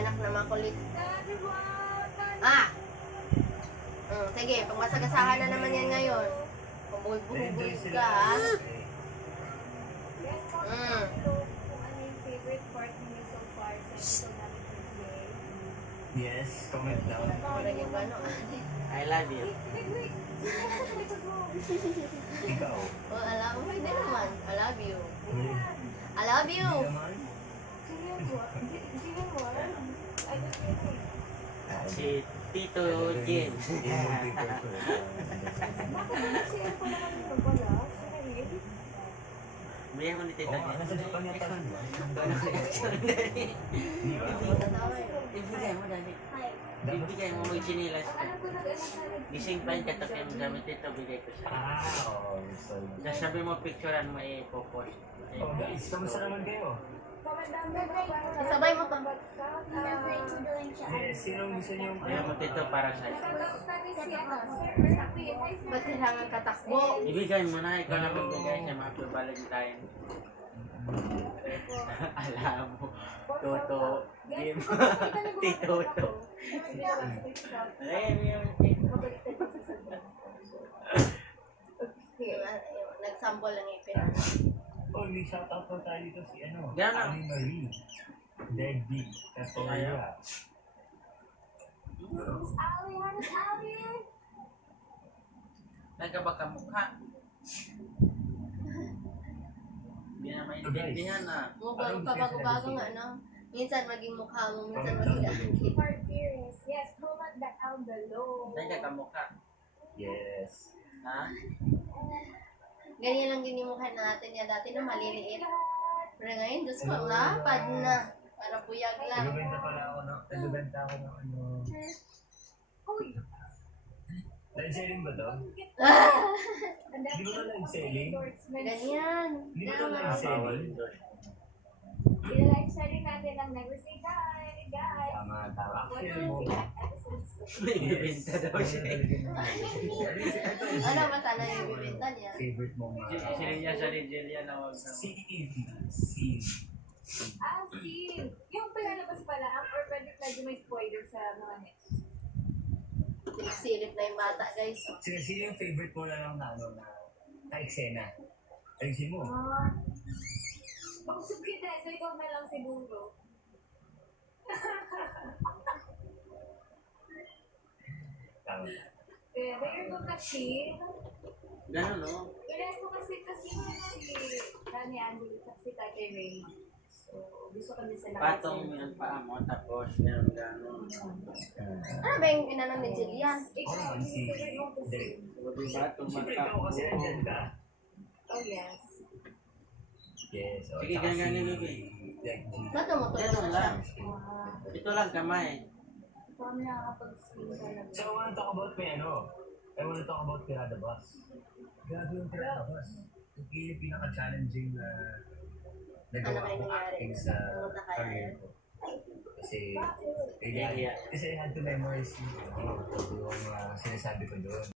anak na makulit. Ah! Sige, pag masagasahan na naman yan ngayon. Pumulbuhubog ka, ha? Yes, comment down. I love you. Ikaw. Oh, alam mo, hindi naman. I love you. I love you. Si Tito Jim. Bigyan ko ni Tito Jim. Nasa Japan yata. Ibigay mo dali. Ibigay mo may chinilas ka. Gising pa yung katakay mo gamit ito, bigay ko siya. Oo. Sorry. Tapos sabi mo, picturean mo i-post. Oh guys, kamusta naman kayo? Sabay mo pa. Yes, sinong gusto niyo? Kaya mo Tito para sa'yo. Ba't kailangan katakbo? Ibigay mo na, ikaw na magbigay sa mga Valentine. Alam mo, Toto, Jim, Tito to. Ayun yung Tito. Nag-sample lang ipin. Oh, may shoutout po tayo dito si ano? Gana. Annie Marie. Debbie. Capoeira. Nagkabag ka mukha. Hindi na maintindihan na. Mukhang pabago-bago nga, no? Minsan maging mukha mo, minsan maging angkin. Yes, comment that down below. Nagka ka mukha. Yes. Ha? Ganyan lang din yung mukha natin yan dati na maliliit. Pero ngayon, Diyos ko, lapad na. Para buyag lang. Nagbenta pala ako ng, nagbenta ako ng ano. Live selling ba to? Di ba live selling? Ganyan. Di ba live selling? I-live selling natin ang Neversay Guide, guys. Tama. Actually mo. Nagbibenta daw siya. Ano ba sana yung bibenta niya? Favorite mo nga. Siya sa Nigeria na wag na. Scene. Scene. Yung palalabas pala, or pwede may spoiler sa mga next. Silip na yung bata, guys. Sino yung favorite mo na lang na ano na eksena? Ayusin mo. Pakusog kita, so ikaw na lang siguro. Tama. There ko kasi, Ganun, no? kailan ko kasi si Rani Angelo at si Tate Ray. So, gusto kami sa lahat. Patong yung paa mo, tapos meron ganun. Ano ba yung inano ni Jillian? Ikaw, Oh, si favorite mo kasi. Diba, Siyempre ikaw kasi nandyan ka. Oh, yes. Yes. Sige, ganyan ni Bibi. Bato mo to Ito na lang. siya. Ito lang kamay. Kami nakakapag-screen talaga. So I wanna talk about may ano. I wanna talk about Tirada Bus. Grabe yung Tirada Bus. Yung pinaka-challenging na nagawa Ano kayo ko nangyari? acting sa Pumunta kayo? career ko. Kasi, Yeah. kasi I had to memorize yung sinasabi ko doon.